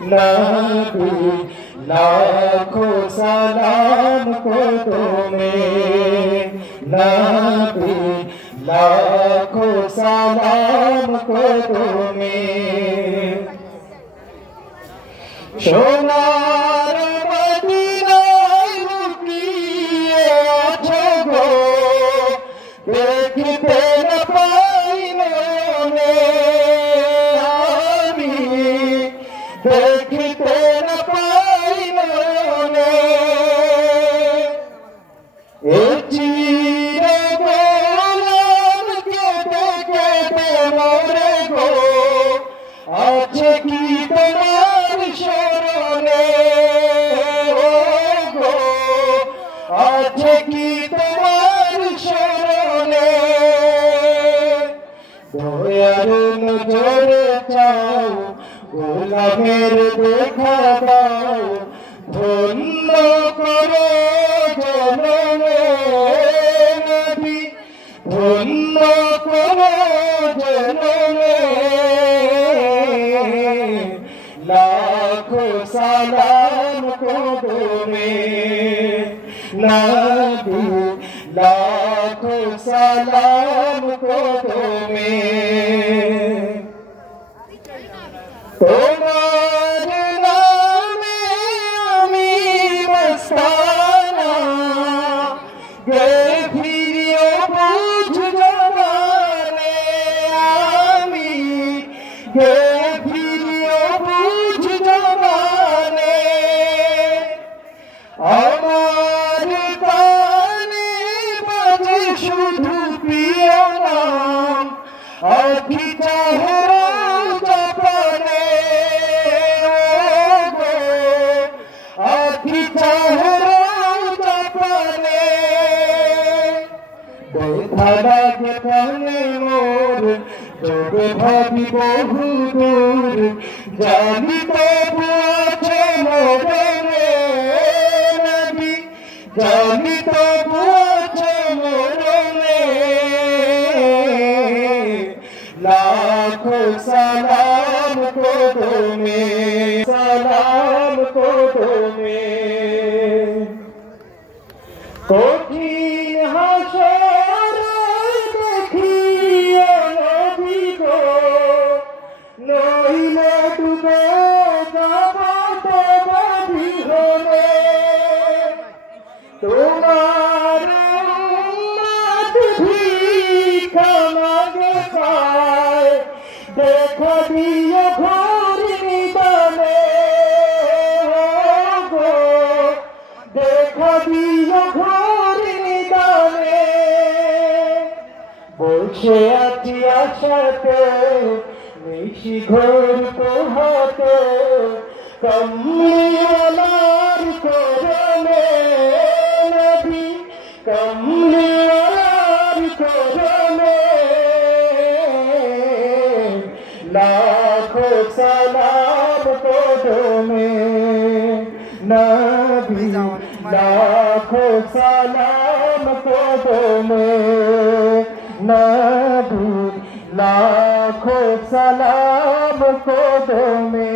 नबी लाखों सलाम को तुम्हें, नबी लाखों सलाम को तुम्हें। সোনার মদিনায় লুকিয়ে আছো গো, দেখিতে না পাই মনে আমি, দেখিতে না পাই মনে। এ চির গোলাম কেটে কেটে মরে গো, আছে কি তোমার স্মরণে গো, আছে কি তোমার স্মরণে। দয়ার নজরে চাও, গোলামের দেখা দাও, ধন্য করো জনমে নবী, ধন্য করো জনমে। लाखों सलाम को तुम्हें, नबी लाखों सलाम को तुम्हें। তোমার নামে আমি মস্তানা, গে ফিরিও বুঝ জবানে আমি, গে ফিরিও বুঝ জবানে। আমার কানে বাজে শুধু প্রিয় নাম, আখি চাহেরা জবানে গো, আখি চাহেরা জবানে। ব্যথা লাগে প্রাণে মোর, তবে ভাবি বহু দূর, জানি তবু আছে মরণে নবী, জানি তবু আছে মরণে। লাখো সালাম কো तुम्हें, সালাম কো तुम्हें। কঠিন হাসর দেখিও নবী গো, নইলে ডুবে যাব তব বিহনে। তোমার উম্মত ভিক্ষা মাগে পায়, দেখা দিও ঘোর নিদানে গো, দেখা দিও ঘোর নিদানে। বসে আছি আশাতে নিশি ঘোর পোহাতে, কমলিওয়ালার করমে নবী, কমলিওয়ালার করমে। লাখো সালাম কো तुम्हें, नबी लाखों सलाम को तुम्हें, नबी लाखों सलाम को तुम्हें।